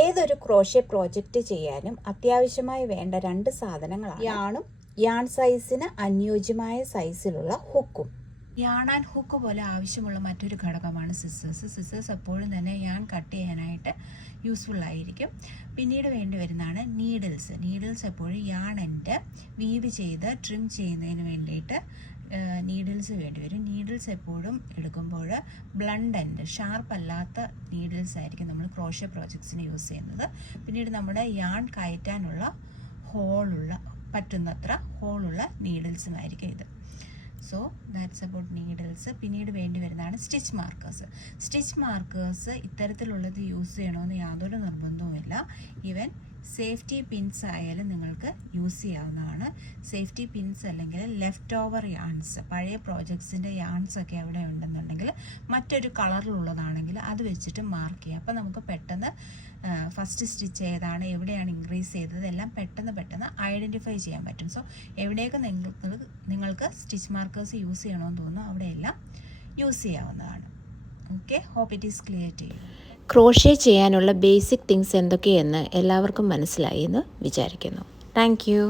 ഏതൊരു crochet project ചെയ്യാനും അത്യാവശ്യമായി വേണ്ട 2 സാധനങ്ങളാണ് യാണും യാൺ സൈസിന് അനുയോജ്യമായ സൈസിലുള്ള ഹുക്കും. യാൺ ആൻഡ് ഹുക്ക് പോലെ ആവശ്യമുള്ള മറ്റൊരു ഘടകമാണ് സിസേഴ്സ് എപ്പോഴും തന്നെ യാൺ കട്ട് ചെയ്യാനായിട്ട് യൂസ്ഫുൾ ആയിരിക്കും. പിന്നീട് വേണ്ടി വരുന്നതാണ് നീഡിൽസ് എപ്പോഴും യാൺ എൻഡ് വീവ് ചെയ്ത് ട്രിം ചെയ്യുന്നതിന് വേണ്ടിയിട്ട് നീഡിൽസ് വേണ്ടി വരും. നീഡിൽസ് എപ്പോഴും എടുക്കുമ്പോൾ ബ്ലണ്ട് എൻഡ് ഷാർപ്പ് അല്ലാത്ത നീഡിൽസ് ആയിരിക്കും നമ്മൾ ക്രോഷ്യ പ്രോജക്ട്സിന് യൂസ് ചെയ്യുന്നത്. പിന്നീട് നമ്മുടെ യാൺ കയറ്റാനുള്ള പറ്റുന്നത്ര ഹോളുള്ള നീഡിൽസുമായിരിക്കും ഇത്. So that's about needles. പിന്നീട് വേണ്ടി വരുന്നതാണ് സ്റ്റിച്ച് മാർക്കേഴ്സ് ഇത്തരത്തിലുള്ളത് യൂസ് ചെയ്യണമെന്ന് യാതൊരു നിർബന്ധവുമില്ല. ഈവൻ സേഫ്റ്റി പിൻസ് ആയാലും നിങ്ങൾക്ക് യൂസ് ചെയ്യാവുന്നതാണ്. സേഫ്റ്റി പിൻസ് അല്ലെങ്കിൽ ലെഫ്റ്റ് ഓവർ യാൺസ്, പഴയ പ്രോജക്ട്സിൻ്റെ യാൺസ് ഒക്കെ അവിടെ ഉണ്ടെന്നുണ്ടെങ്കിൽ മറ്റൊരു കളറിലുള്ളതാണെങ്കിൽ അത് വെച്ചിട്ട് മാർക്ക് ചെയ്യാം. അപ്പോൾ നമുക്ക് പെട്ടെന്ന് ഫസ്റ്റ് സ്റ്റിച്ച് ഏതാണ്, എവിടെയാണ് ഇൻക്രീസ് ചെയ്തത് എല്ലാം പെട്ടെന്ന് ഐഡൻറ്റിഫൈ ചെയ്യാൻ പറ്റും. സോ എവിടെയൊക്കെ നിങ്ങൾക്ക് സ്റ്റിച്ച് മാർക്കേഴ്സ് യൂസ് ചെയ്യണമെന്ന് തോന്നുന്നു അവിടെയെല്ലാം യൂസ് ചെയ്യാവുന്നതാണ്. Okay, hope it is clear to you. Crochet ചെയ്യാനുള്ള ബേസിക് തിങ്സ് എന്തൊക്കെയെന്ന് എല്ലാവർക്കും മനസ്സിലായി എന്ന് വിചാരിക്കുന്നു. Thank U.